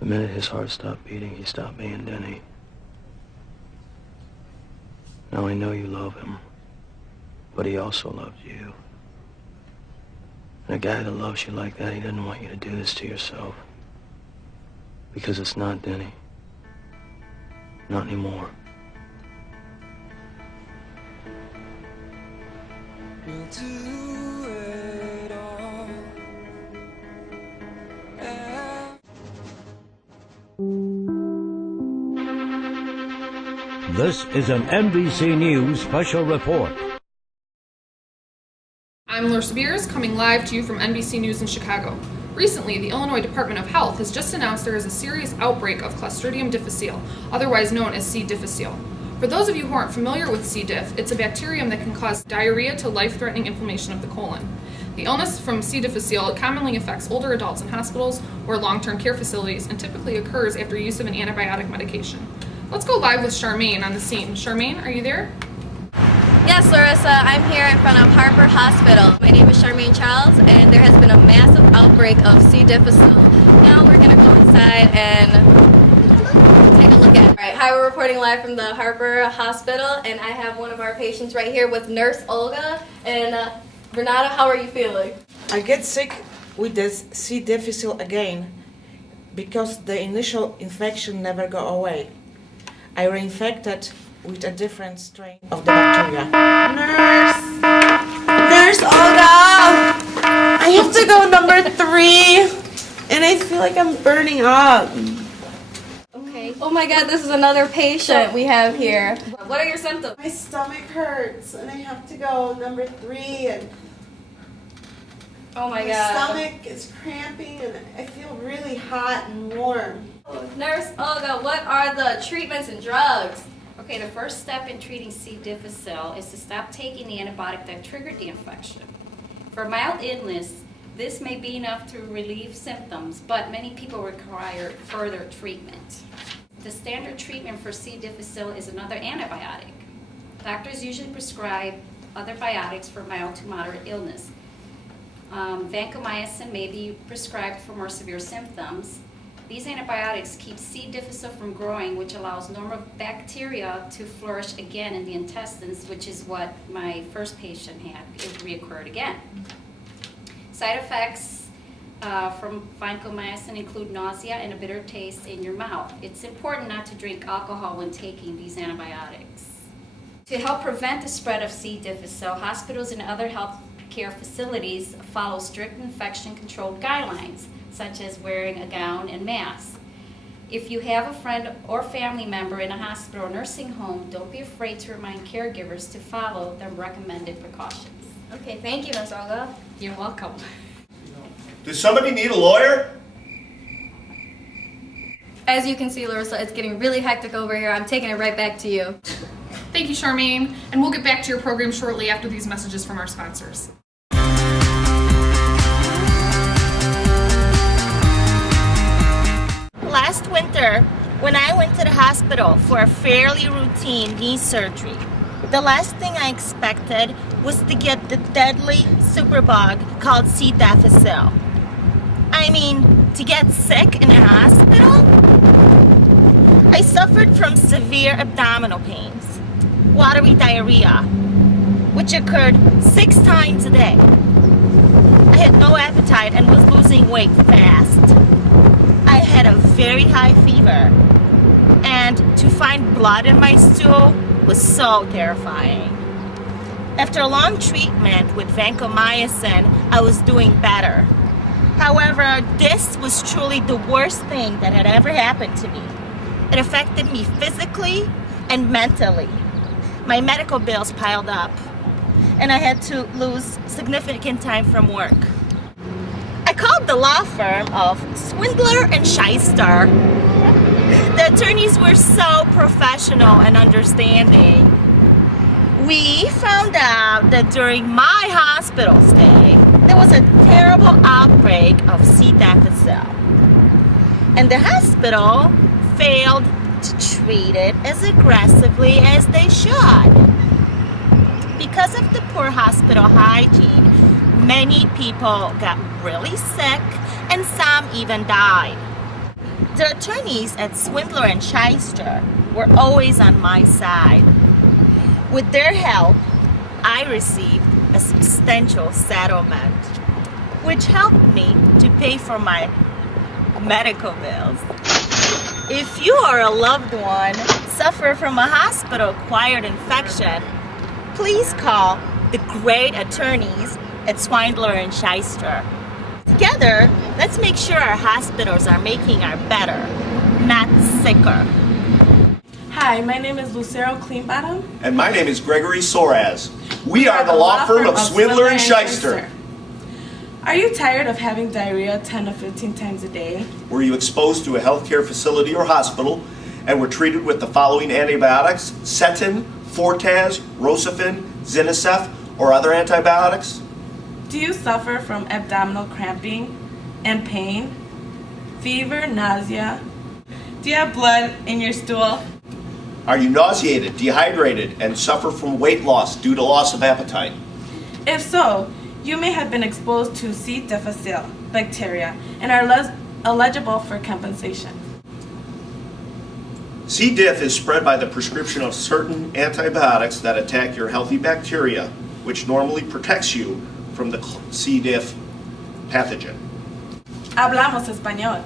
The minute his heart stopped beating, he stopped being Denny. Now I know you love him, but he also loves you. And a guy that loves you like that, he doesn't want you to do this to yourself. Because it's not Denny. Not anymore. We'll do it all. This is an NBC News special report. I'm Laura Spears, coming live to you from NBC News in Chicago. Recently, the Illinois Department of Health has just announced there is a serious outbreak of Clostridium difficile, otherwise known as C. difficile. For those of you who aren't familiar with C. diff, it's a bacterium that can cause diarrhea to life-threatening inflammation of the colon. The illness from C. difficile commonly affects older adults in hospitals or long-term care facilities and typically occurs after use of an antibiotic medication. Let's go live with Charmaine on the scene. Charmaine, are you there? Yes, Larissa, I'm here in front of Harper Hospital. My name is Charmaine Charles, and there has been a massive outbreak of C. difficile. Now we're going to go inside and take a look at it. All right, hi, we're reporting live from the Harper Hospital, and I have one of our patients right here with Nurse Olga. And Renata, how are you feeling? I get sick with this C. difficile again because the initial infection never go away. I reinfected with a different strain of the bacteria. Nurse Olga! I have to go number 3, and I feel like I'm burning up. Okay. Oh my God, this is another patient we have here. What are your symptoms? My stomach hurts, and I have to go number 3, and Oh my my God. stomach is cramping, and I feel really hot and warm. Nurse Olga, what are the treatments and drugs? Okay, the first step in treating C. difficile is to stop taking the antibiotic that triggered the infection. For mild illness, this may be enough to relieve symptoms, but many people require further treatment. The standard treatment for C. difficile is another antibiotic. Doctors usually prescribe other biotics for mild to moderate illness. Vancomycin may be prescribed for more severe symptoms. These antibiotics keep C. difficile from growing, which allows normal bacteria to flourish again in the intestines, which is what my first patient had. It reoccurred again. Side effects from vancomycin include nausea and a bitter taste in your mouth. It's important not to drink alcohol when taking these antibiotics. To help prevent the spread of C. difficile, hospitals and other health care facilities follow strict infection control guidelines, such as wearing a gown and mask. If you have a friend or family member in a hospital or nursing home, don't be afraid to remind caregivers to follow the recommended precautions. Okay, thank you, Nurse Olga. You're welcome. Does somebody need a lawyer? As you can see, Larissa, it's getting really hectic over here. I'm taking it right back to you. Thank you, Charmaine, and we'll get back to your program shortly after these messages from our sponsors. Last winter, when I went to the hospital for a fairly routine knee surgery, the last thing I expected was to get the deadly superbug called C. difficile. I mean, to get sick in a hospital? I suffered from severe abdominal pains, watery diarrhea, which occurred 6 times a day. I had no appetite and was losing weight fast. I had a very high fever, and to find blood in my stool was so terrifying. After a long treatment with vancomycin, I was doing better. However, this was truly the worst thing that had ever happened to me. It affected me physically and mentally. My medical bills piled up, and I had to lose significant time from work. I called the law firm of Swindler and Shyster. The attorneys were so professional and understanding. We found out that during my hospital stay, there was a terrible outbreak of C. difficile. And the hospital failed to treat it as aggressively as they should. Because of the poor hospital hygiene, many people got really sick and some even died. The attorneys at Swindler and Shyster were always on my side. With their help, I received a substantial settlement, which helped me to pay for my medical bills. If you or a loved one suffer from a hospital-acquired infection, please call the great attorneys at Swindler and Shyster. Together, let's make sure our hospitals are making our better, not sicker. Hi, my name is Lucero Cleanbottom. And my name is Gregory Soraz. We are the law firm of Swindler and Shyster. Are you tired of having diarrhea 10 to 15 times a day? Were you exposed to a healthcare facility or hospital and were treated with the following antibiotics: Cetin, Fortaz, Rocephin, Zinicef, or other antibiotics? Do you suffer from abdominal cramping and pain, fever, nausea? Do you have blood in your stool? Are you nauseated, dehydrated, and suffer from weight loss due to loss of appetite? If so, you may have been exposed to C. difficile bacteria and are eligible for compensation. C. diff is spread by the prescription of certain antibiotics that attack your healthy bacteria, which normally protects you from the C. diff pathogen. Hablamos español.